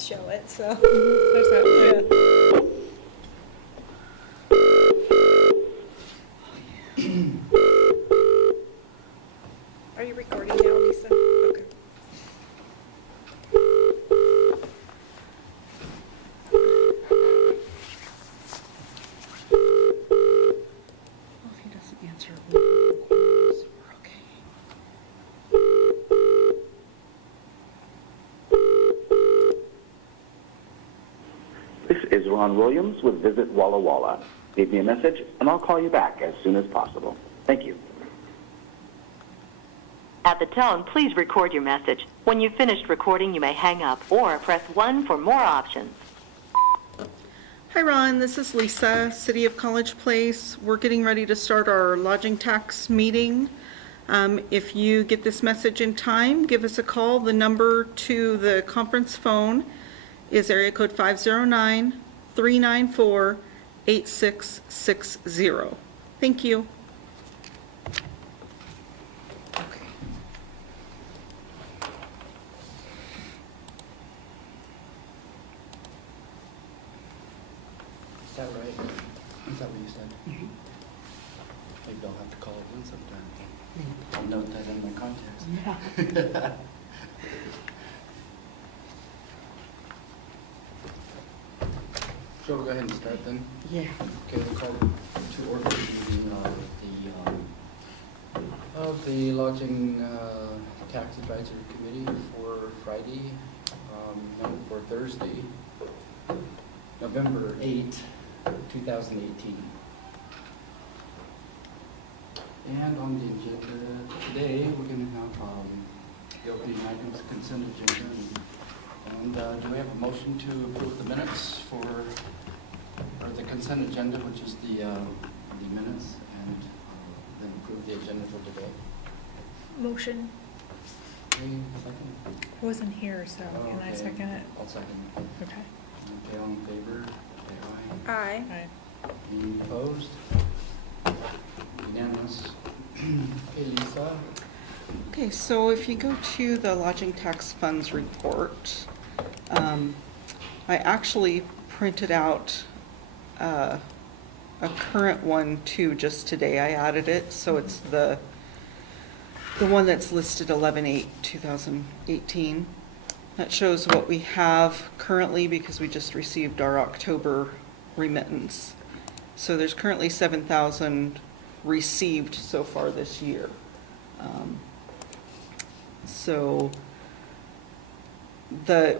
show it, so. There's that. Yeah. Are you recording now, Lisa? Okay. Well, if he doesn't answer, we're okay. This is Ron Williams with Visit Walla Walla. Leave me a message, and I'll call you back as soon as possible. Thank you. At the tone, please record your message. When you've finished recording, you may hang up or press 1 for more options. Hi, Ron. This is Lisa, City of College Place. We're getting ready to start our lodging tax meeting. If you get this message in time, give us a call. The number to the conference phone is area code 509-394-8660. Thank you. Okay. Is that right? Is that what you said? Maybe I'll have to call it in sometime. I'll note that in my contacts. Yeah. Shall we go ahead and start then? Yeah. Okay, we'll call to order the meeting of the Lodging Tax Advisory Committee for Friday, no, for Thursday, November 8, 2018. And on the agenda today, we're going to have the opening items consent agenda. And do we have a motion to approve the minutes or the consent agenda, which is the minutes, and then approve the agenda for today? Motion. Okay, second? I wasn't here, so can I Okay, second it? I'll second. Okay. Okay, all in favor, say aye. Aye. Aye. Any opposed? Unanimous. Okay, Lisa. Okay, so if you go to the lodging tax funds report, I actually printed out a current one too just today. I added it, so it's the one that's listed 11/8/2018. That shows what we have currently because we just received our October remittance. So there's currently 7,000 received so far this year. So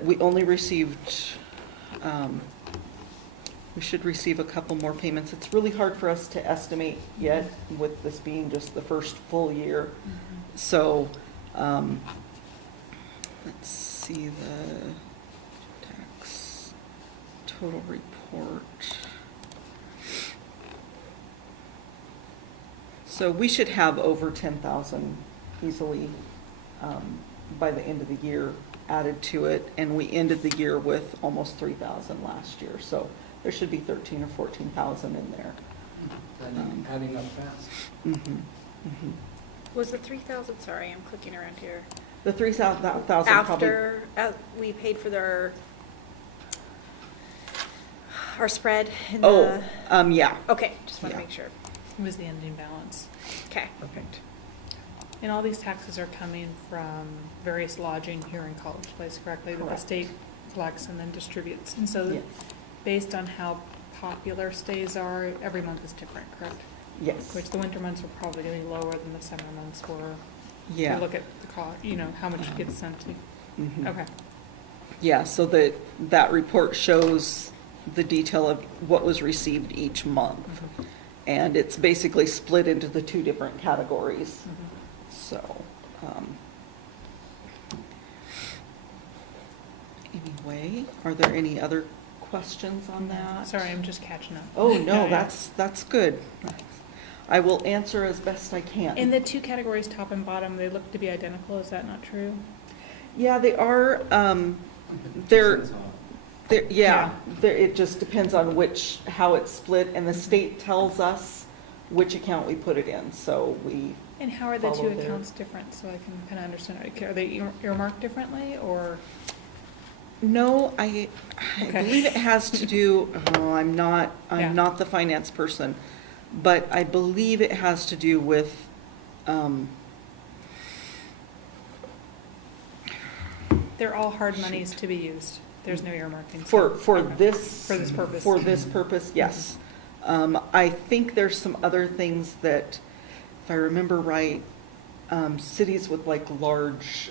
we only received, we should receive a couple more payments. It's really hard for us to estimate yet with this being just the first full year. So let's see the tax total report. So we should have over 10,000 easily by the end of the year added to it, and we ended the year with almost 3,000 last year. So there should be 13 or 14,000 in there. Adding up fast. Was the 3,000, sorry, I'm clicking around here. The 3,000 probably. After we paid for our spread in the. Yeah. Okay, just want to Yeah. make sure. It was the ending balance. Okay. Perfect. And all these taxes are coming from various lodging here in College Place, correctly? That the Correct. state collects and then distributes. And so Yes. based on how popular stays are, every month is different, correct? Yes. Which the winter months are probably going to be lower than the summer months were. Yeah. You look at the cost, how much gets sent to. Mhm. Okay. Yeah, so that report shows the detail of what was received each month. And it's basically split into the two different categories. So, anyway, are there any other questions on that? Sorry, I'm just catching up. Oh, no, Yeah. that's good. I will answer as best I can. In the two categories, top and bottom, they look to be identical. Is that not true? Yeah, they are, 2 they're, cents off. it just depends on how it's split, and the state tells us which account we put it in, so we And how are the two follow their- accounts different, so I can kind of understand? Are they earmarked differently, or? No, I Okay. believe it has to do, oh, I'm Yeah. not the finance person, but I believe it has to do with, They're all hard monies to be used. There's no earmarking. for Okay. this. For this purpose. For this purpose, yes. I think there's some other things that, if I remember right, cities with like large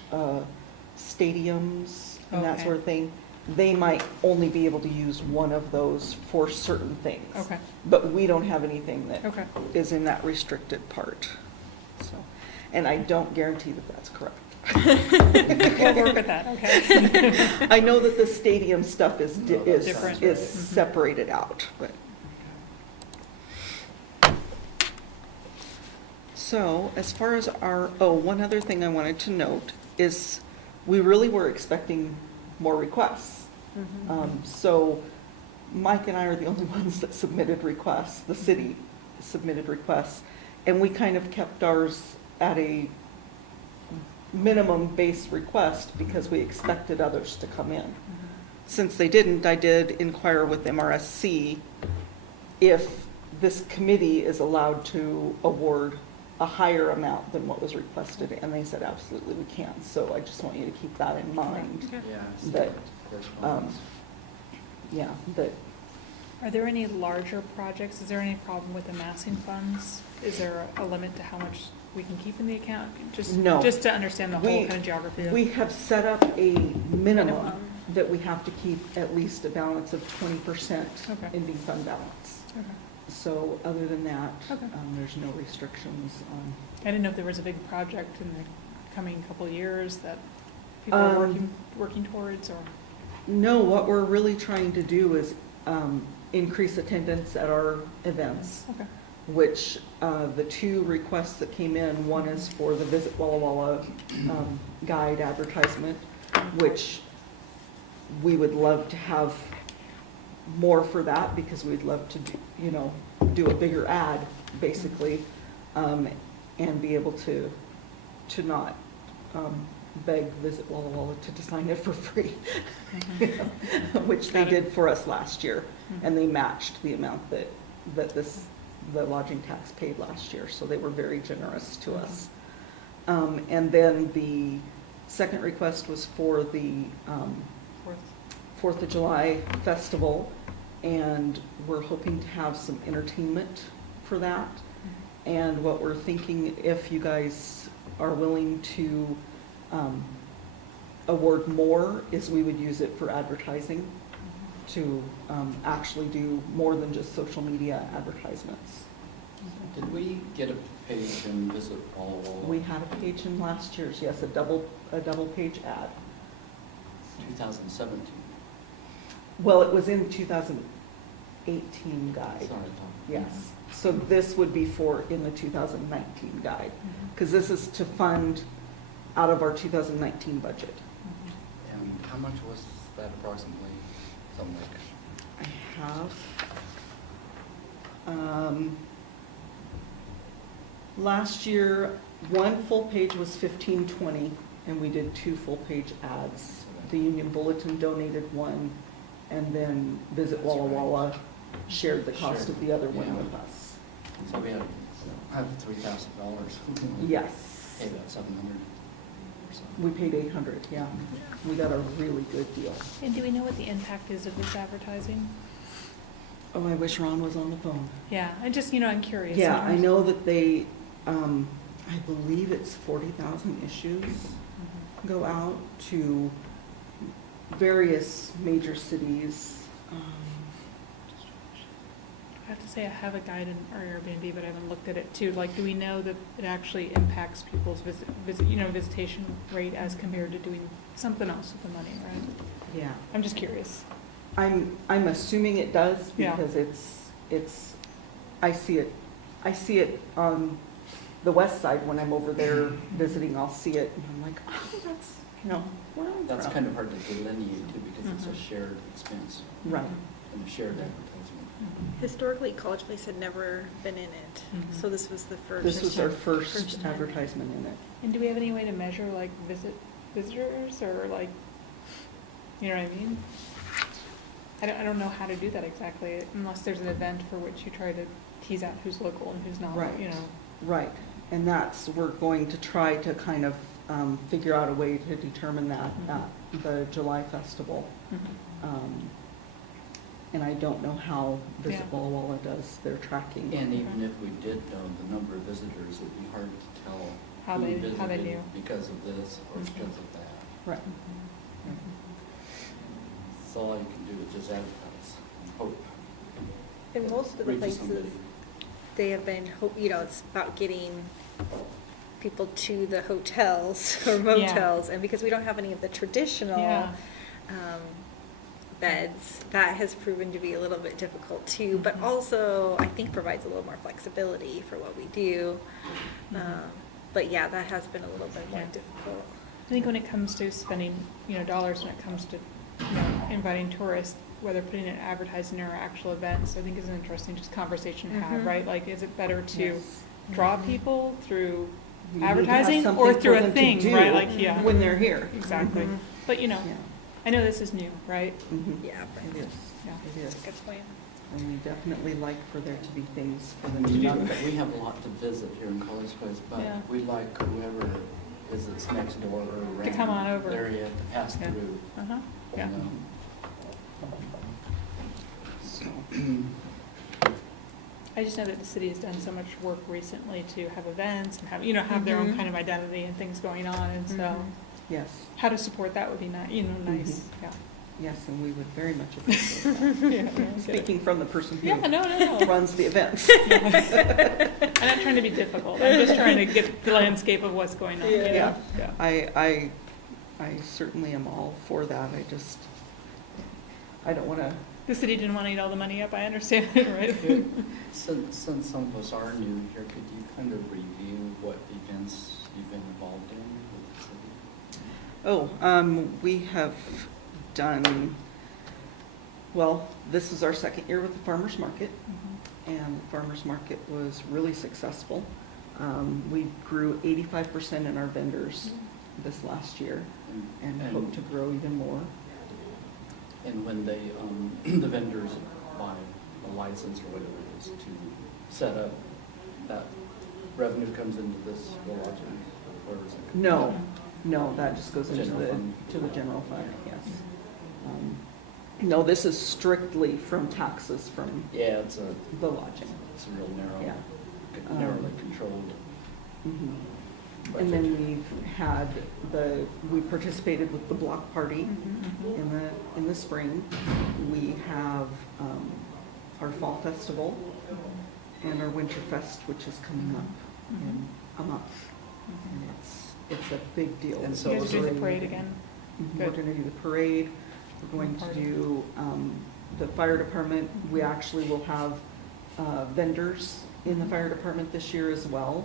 stadiums and that Okay. sort of thing, they might only be able to use one of those for certain things. Okay. But we don't have anything that Okay. is in that restricted part. So, and I don't guarantee that that's correct. We'll work with that, okay? I know that the stadium stuff is, No, that's Different. is Mhm. separated out, but. So as far as one other thing I wanted to note is we really were expecting more requests. So Mike and I are the only ones that submitted requests, the city submitted requests, and we kind of kept ours at a minimum base request because we expected others to come in. Since they didn't, I did inquire with MRSC if this committee is allowed to award a higher amount than what was requested, and they said absolutely we can. So I just want you to keep that in mind. Okay. Yeah. so That, there's um, ones. Yeah, that, Are there any larger projects? Is there any problem with amassing funds? Is there a limit to how much we can keep in the account? No. Just to understand the whole We- kind of geography. we have set up a minimum Minimum. that we have to keep at least a balance of 20% Okay. ending fund balance. Okay. So other than that, Okay. there's no restrictions on. I didn't know if there was a big project in the coming couple of years that people are working towards, or? No, what we're really trying to do is increase attendance at our events, Okay. which the two requests that came in, one is for the Visit Walla Walla guide advertisement, which we would love to have more for that because we'd love to do a bigger ad, basically, and be able to not beg Visit Walla Walla to design it for free, which they Got it. did for us last year, Mhm. and they matched the amount that the lodging tax paid last year, so they were very generous to us. And then the second request was for the Fourth. 4th of July festival, and we're hoping to have some entertainment for that. And what we're thinking, if you guys are willing to award more, is we would use it for advertising, to actually do more than just social media advertisements. Did we get a page in Visit Walla Walla? We had a page in last year's, yes, a double page ad. 2017. Well, it was in 2018 guide. Sorry, Tom. Yes, so this would be for in the 2019 guide, because this is to fund out of our 2019 budget. And how much was that approximately? Something like, I have, last year, one full page was 1520, and we did 2 full-page ads. The Union Bulletin donated one, and then Visit Walla Walla shared the cost of the other one Yeah. with us. so we have $3,000. Yes. Pay about 700 or something. We paid 800, yeah. We got a really good deal. And do we know what the impact is of this advertising? Oh, I wish Ron was on the phone. Yeah, I just, I'm curious. Yeah, I know that they, I believe it's 40,000 issues go out to various major cities. I have to say, I have a guide in our Airbnb, but I haven't looked at it too. Like, do we know that it actually impacts people's visitation rate as compared to doing something else with the money, right? Yeah. I'm just curious. I'm assuming it does Yeah. because it's, I see it on the west side when I'm over there visiting, I'll see it and I'm like, oh, that's, where I'm That's from. kind of hard to delineate too, because it's a Mhm. shared expense Right. and a shared advertisement. Historically, College Place had never been in it, Mhm. so this was the first. This was our First first time. advertisement in it. And do we have any way to measure, like, visitors or like, You know what I mean? I don't know how to do that exactly, unless there's an event for which you try to tease out who's local and who's not, Right. you know. Right, and we're going to try to kind of figure out a way to determine that at the July festival. And I don't know how Visit Yeah. Walla Walla does their tracking. And even if we did know the number of visitors, it'd be hard to tell How who they visited knew. because of this or Mhm. because of that. Right. So all you can do is just advertise and hope. In most of the Reach places, somebody. they have been, it's about getting people to the hotels or motels. And because we don't have any of the traditional Yeah. beds, that has proven to be a little bit difficult too, but Mhm. also I think provides a little more flexibility for what we do. But yeah, that has been a little bit more Yeah. difficult. I think when it comes to spending, dollars, when it comes to, inviting tourists, whether putting in advertising or actual events, I think is an interesting just conversation to have, Mhm. right? Like, is it better to Yes. draw people through You need to have advertising something or for through a them to thing, do right? Like, yeah. When they're here. Exactly. Mhm. But, Yeah. I know this is new, right? Mhm. Yeah, It is, Yeah. it is. that's a good point. And we definitely like for there to be things for them We to do, do. we have a lot to visit here in College Place, but Yeah. we like whoever visits next door or To come on around over. the area to pass Yeah. through. Uh-huh, you yeah. know. So, I just know that the city has done so much work recently to have events and have, have their own Mhm. kind of identity and things going on, and so Mhm. yes, how to support that would be nice, nice, yeah. yes, and we would very much appreciate Yeah, that. yeah, Speaking from the person Yeah, who no. runs the events. I'm not trying to be difficult, I'm just trying to get the landscape of what's going on, Yeah. Yeah. I certainly am all for that. I don't want to, The city didn't want to eat all the money up, I understand it, right? Good. Since some of us are new here, could you kind of review what events you've been involved in with the city? we have done, well, this is our second year with the farmer's market, and the farmer's market was really successful. We grew 85% in our vendors this last year and hope to grow even more. And when they, the vendors buy a license or whatever it is to set up, that revenue comes into this lodging, or is it? No, that just goes into General fund. to the general fund, yes. No, this is strictly from taxes from Yeah, it's a the lodging. real narrow, Yeah. narrowly controlled. Mhm. budget. And then we participated with the block party in the spring. We have our fall festival and our winter fest, which is coming up in a month. And it's a big deal. And so You guys is do the it- parade again? We're Good. gonna do the parade, we're going to do the fire department. We actually will have vendors in the fire department this year as well.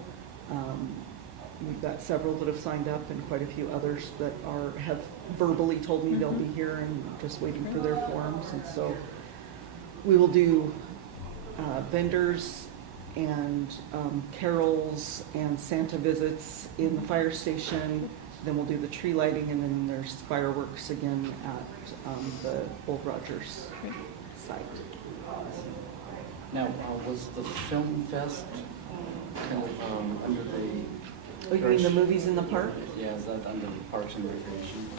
We've got several that have signed up and quite a few others that have verbally told me they'll be here and just waiting for their forms. And so we will do vendors and carols and Santa visits in the fire station. Then we'll do the tree lighting, and then there's fireworks again at the Old Rogers site. Now, was the film fest kind of under the? Oh, you mean the movies in the park? Yeah, is that under the Parks and Recreation?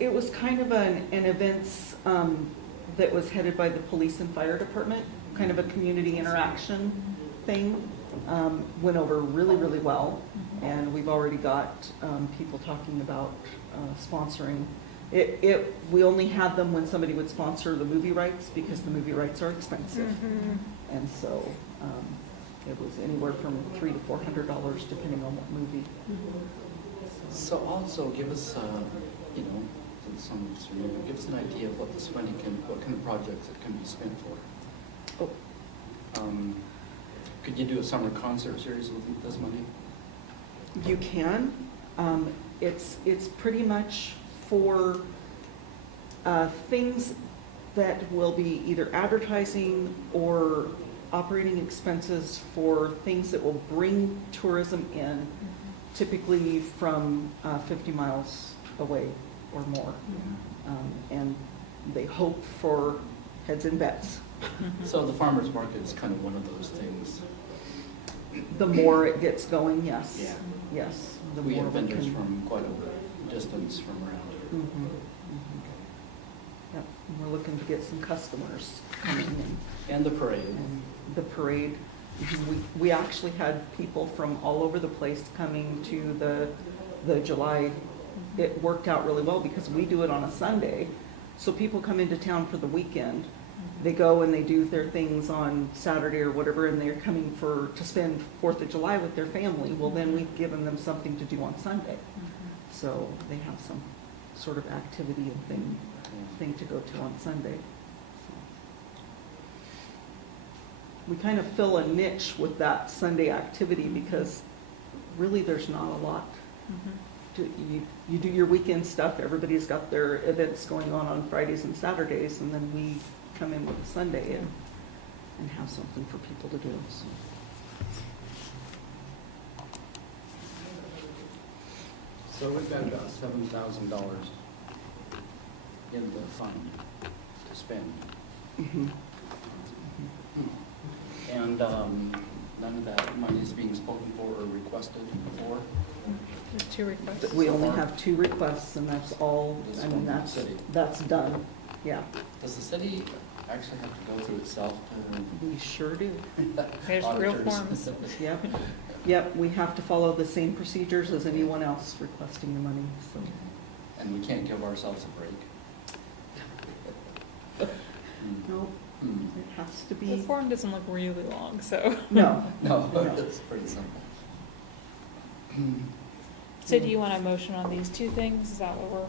It was kind of an events that was headed by the police and fire department, kind of a community interaction thing. Went over really, really well, and we've already got people talking about sponsoring. We only had them when somebody would sponsor the movie rights, because the movie rights are expensive. And so it was anywhere from $300 to $400 depending on what movie. So also give us, since some of us are new, give us an idea of what this money what kind of projects it can be spent for. Oh, Could you do a summer concert series with this money? you can. It's pretty much for things that will be either advertising or operating expenses for things that will bring tourism in typically from 50 miles away or more. And they hope for heads and bets. So the farmer's market is kind of one of those things. The more it gets going, yes. Yeah. Yes. The We more have we vendors can- from quite a distance from around here. Mhm, mhm. Yep, and we're looking to get some customers coming in. And the parade. And the parade, we actually had people from all over the place coming to the July. It worked out really well because we do it on a Sunday. So people come into town for the weekend. They go and they do their things on Saturday or whatever, and they're coming to spend 4th of July with their family. Well, then we've given them something to do on Sunday. So they have some sort of activity and thing to go to on Sunday. So we kind of fill a niche with that Sunday activity because really there's not a lot. You do your weekend stuff, everybody's got their events going on Fridays and Saturdays, and then we come in with a Sunday and have something for people to do. So. So we've got about $7,000 in the fund to spend. Mhm. And none of that money is being spoken for or requested for. There's 2 requests. We only have 2 requests, and that's all, This I mean, one, city. that's done, yeah. Does the city actually have to go through itself to? We sure do. There's real auditors? forms. Yep, yep, we have to follow the same procedures as anyone else requesting the money, so. And we can't give ourselves a break? No, Hmm. it has to The be, form doesn't look really long, so. no. No, No. it's pretty simple. So do you want a motion on these 2 things? Is that what we're?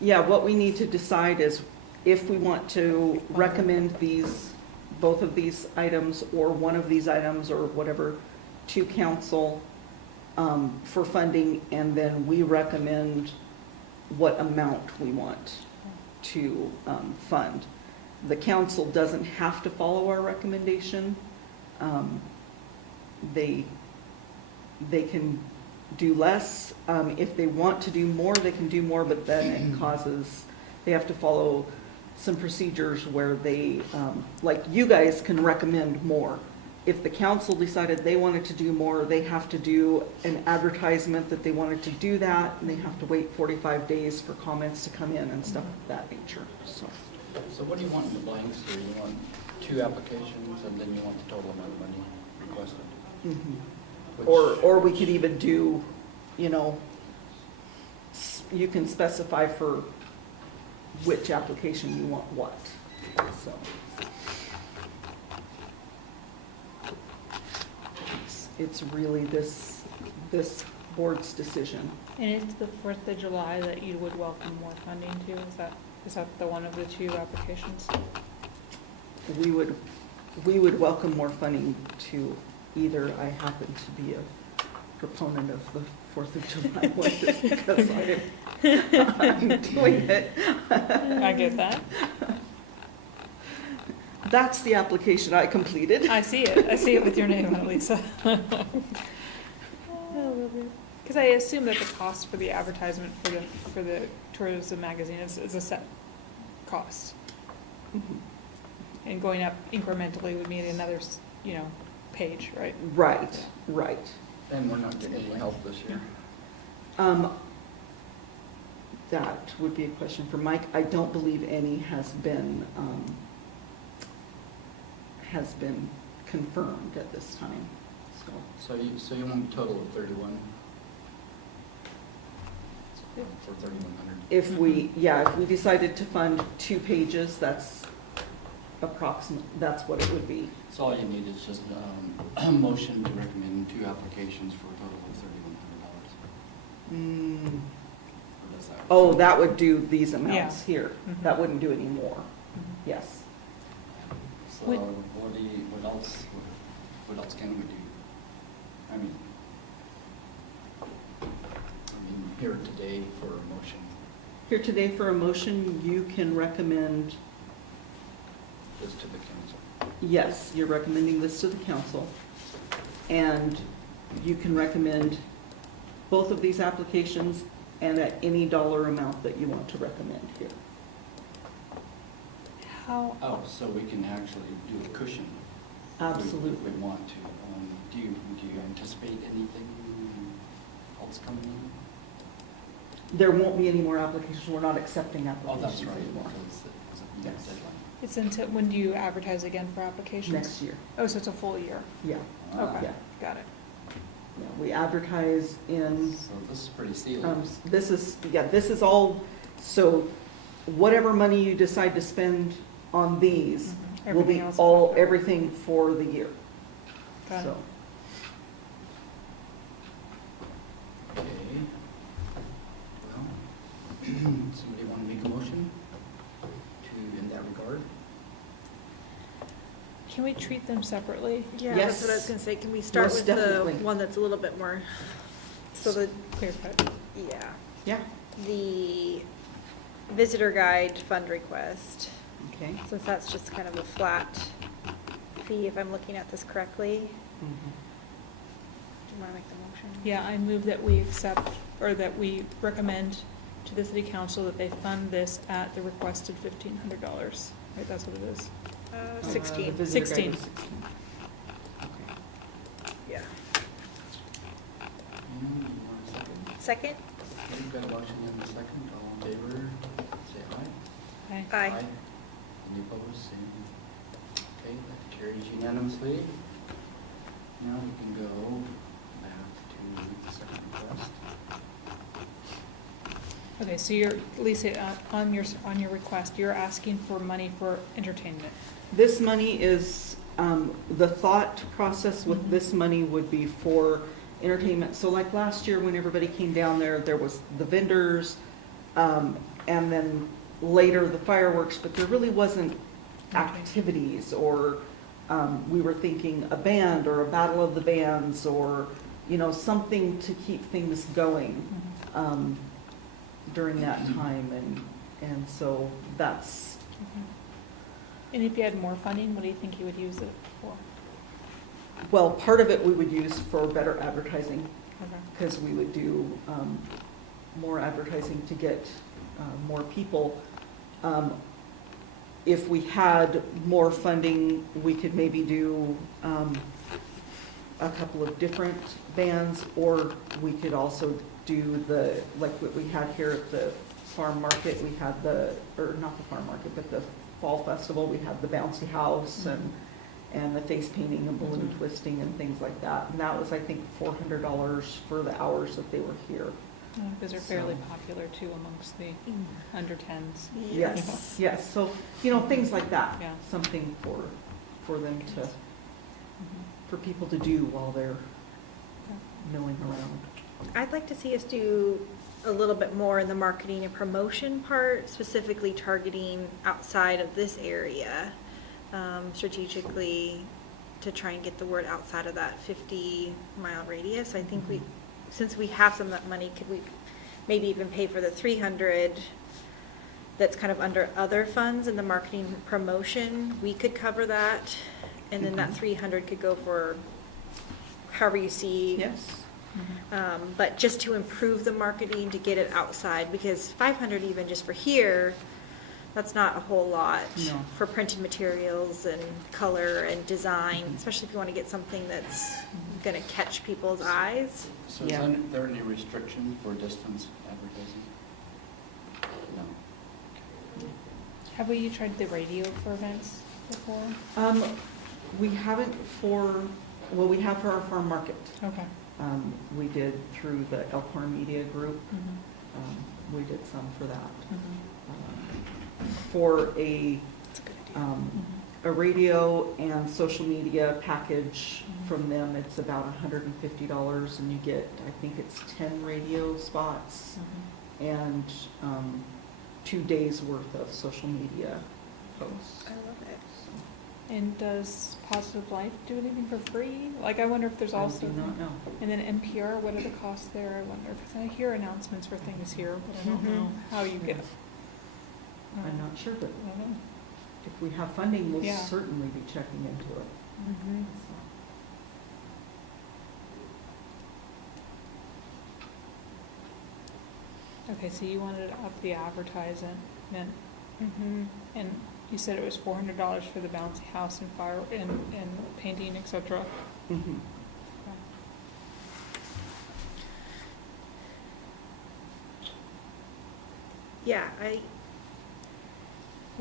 Yeah, what we need to decide is if we want to recommend both of these items or one of these items or whatever to council for funding, and then we recommend what amount we want to fund. The council doesn't have to follow our recommendation. They can do less. If they want to do more, they can do more, but then it causes, they have to follow some procedures where they, like you guys can recommend more. If the council decided they wanted to do more, they have to do an advertisement that they wanted to do that, and they have to wait 45 days for comments to come in and stuff of that nature, so. So what do you want in the blanks here? You want 2 applications and then you want the total amount of money requested? Mhm. Which- Or we could even do, you know, you can specify for which application you want what, so. It's really this board's decision. And it's the 4th of July that you would welcome more funding to? Is that the one of the 2 applications? We would welcome more funding to either. I happen to be a proponent of the 4th of July one just because I'm doing it. I get that. That's the application I completed. I see it. I see it with your name on it, Lisa. Because I assume that the cost for the advertisement for the tourism magazine is a set cost. Mhm. And going up incrementally would mean another, page, right? Right, right. And we're not getting any help this year. That would be a question for Mike. I don't believe any has been confirmed at this time, so. So you want a total of 31? For 3,100? If we decided to fund 2 pages, that's that's what it would be. So all you need is just a motion to recommend 2 applications for a total of $3,100. Mm, Or does that- Oh, that would do these amounts Yeah. here. Mhm. That wouldn't do any more. Mhm. Yes. So Would- what else can we do? I mean, here today for a motion. Here today for a motion, you can recommend, This to the council. yes, you're recommending this to the council. And you can recommend both of these applications and at any dollar amount that you want to recommend here. How, Oh, so we can actually do a cushion. Absolutely. If we want to. Do you anticipate anything else coming in? There won't be any more applications. We're not accepting Oh, applications that's right, anymore. because it was a Yes. deadline. it's until, when do you advertise again for applications? Next year, Oh, so it's a full year. yeah. Okay, Yeah. got it. Yeah, we advertise in, So this is pretty steely. this is all, so whatever money you decide to spend on these Mhm. will Everything be else is all, after. everything for the year. Got it. So, Okay. Well, somebody want to make a motion to, in that regard? Can we treat them separately? Yeah, Yes. that's what I was gonna say. Can we start Most with definitely. the one that's a little bit more, so the, Clear cut. yeah, yeah, the visitor guide fund request, okay. since that's just kind of a flat fee, if I'm looking at this correctly. Mhm. Do you wanna make the motion? Yeah, I move that we accept, or that we recommend to the city council that they fund this at the requested $1,500. Right, that's what it is. The 16, visitor guide 16. is 16. Okay. yeah. And you want a second? Second? Okay, you've got a motion and a second. All in favor, say aye. Okay. Aye. Any opposed, same. Okay, that carries unanimously. Now we can go back to the second request. Okay, so you're, Lisa, on your request, you're asking for money for entertainment. This money is, the thought process with this money would be for entertainment. So like last year, when everybody came down there, there was the vendors, and then later the fireworks, but there really wasn't activities or, we were thinking a band or a battle of the bands or, something to keep things going, during that time. And so that's, And if you had more funding, what do you think you would use it for? well, part of it we would use for better advertising, Okay. because we would do more advertising to get more people. If we had more funding, we could maybe do a couple of different bands, or we could also do the, like what we had here at the farm market, we had or not the farm market, but the fall festival, we had the bouncy house and the face painting and balloon twisting and things like that. And that was, I think, $400 for the hours that they were here. Because they're fairly So- popular too amongst the under 10s. Yes, yes, so, things like that. Yeah. Something for them to, Mhm. for people to do while they're milling around. I'd like to see us do a little bit more in the marketing and promotion part, specifically targeting outside of this area, strategically to try and get the word outside of that 50-mile radius. I think since we have some of that money, could we maybe even pay for the 300 that's kind of under other funds in the marketing and promotion? We could cover that, and then that 300 could go for however you see. Yes. But just to improve the marketing, to get it outside, because 500 even just for here, that's not a whole lot No. for printed materials and color and design, especially if you want to get something that's going to catch people's eyes. So is Yeah. there any restriction for distance advertising? No. Have we tried the radio for events before? We haven't we have for our farm market. Okay. We did through the Elkhorn Media Group. Mhm. We did some for that. Mhm. For a, That's a good idea. Mhm. a radio and social media package Mhm. from them, it's about $150, and you get, I think it's 10 radio spots Mhm. and 2 days worth of social media posts. I love it. And does Positive Life do anything for free? Like, I wonder if there's also. I do not know. And then NPR, what are the costs there? I wonder, because I hear announcements for things here, but I don't Mhm. know how you get. I'm not sure, but I don't know. if we have funding, we'll Yeah. certainly be checking into it. Mm-hmm. Okay, so you wanted to up the advertisement, Mhm. and you said it was $400 for the bouncy house and fire, and painting, et cetera. Mhm. Yeah,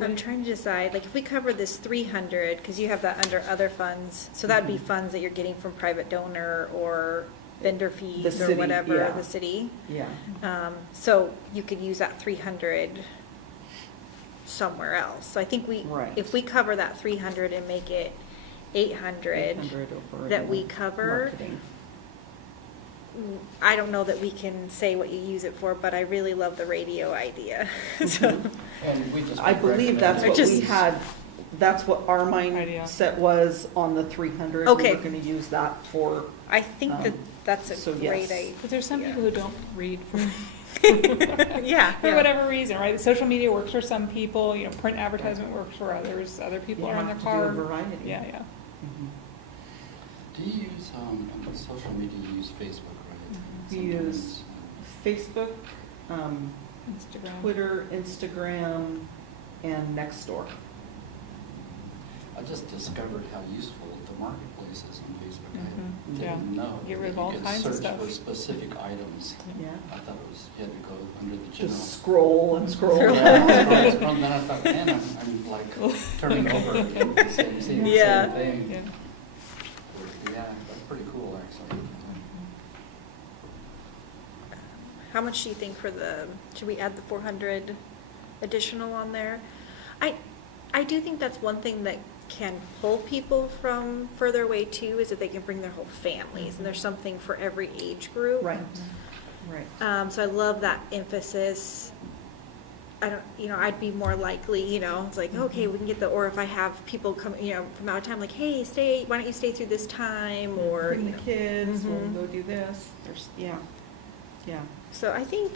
I'm trying to decide, like, if we cover this 300, because you have that under other funds, so that'd be Mhm. funds that you're getting from private donor or vendor fees or city, whatever, yeah. the city. Yeah. So you could use that 300 somewhere else. So I think Right. if we cover that 300 and make it 800 over that in we cover, marketing. I don't know that we can say what you use it for, but I really love the radio idea. So, And we just. I believe that's I what we just- had, that's what our Idea. mindset was on the 300. Okay. We were gonna use that for, I think that that's a so great yes. idea. But there's some people who don't read for, Yeah. for yeah. whatever reason, right? Social media works for some people, you know, print advertisement works for others, other people You are in their have to do car. a variety. Yeah, yeah. Mhm. Do you use, on social media, you use Facebook, right? We Sometimes, use Facebook, Instagram. Twitter, Instagram, and Nextdoor. I just discovered how useful the marketplace is on Facebook. Mhm. I didn't know. Get rid of that you all could kinds of search stuff. for specific items. Yeah. I thought it was, you had to go under the general. Just scroll and scroll. Yeah, scroll, and then I thought, man, I'm like turning over again, seeing the Yeah. same thing. Yeah. Yeah, that's pretty cool, actually. How much do you think for should we add the 400 additional on there? I do think that's one thing that can pull people from further away too, is that they can bring their whole families, and there's something for every age group. Right, right. So I love that emphasis. I'd be more likely, it's like, okay, we can get or if I have people come, from out of town, like, hey, why don't you stay through this time, or, Bring the kids, we'll Mhm. go do this. There's, yeah, yeah. So I think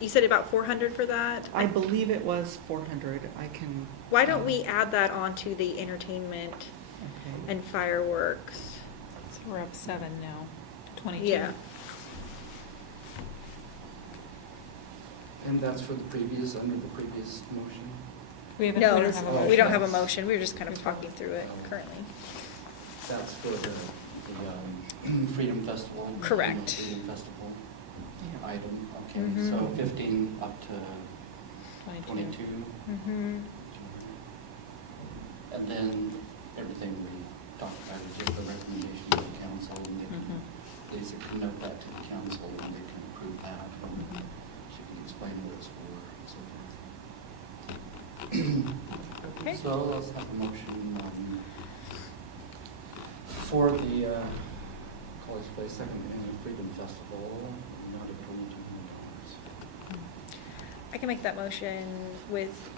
you said about 400 for that? I believe it was 400. I can. Why don't we add that onto the entertainment Okay. and fireworks? So we're up 7 now, 22. Yeah. And that's for the previous, under the previous motion? We No, don't have a motion. we don't have a motion. We were just kind of talking through it currently. That's for the Freedom Festival? Correct. Freedom Festival Yeah. item, okay, Mhm. so 15 up to 22. Mm-hmm. And then everything we talked about is just the recommendation to the council, and they can, Mhm. Lisa can note that to the council, and they can approve that, and she can explain what it's for, and so forth. Okay. So let's have a motion for the College Place Second Annual Freedom Festival, not at $22. I can make that motion with,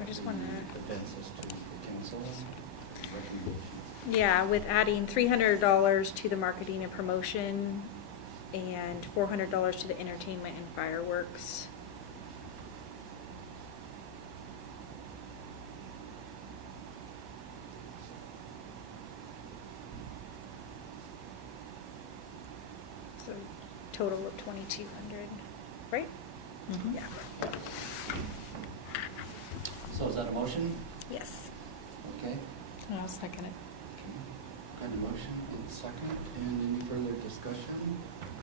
I just want to, Advances to the council's recommendation. yeah, with adding $300 to the marketing and promotion and $400 to the entertainment and fireworks. So total of 2,200, right? Mhm. Yeah. So is that a motion? Yes. Okay. And I'll second it. Okay. Got a motion and a second, and any further discussion?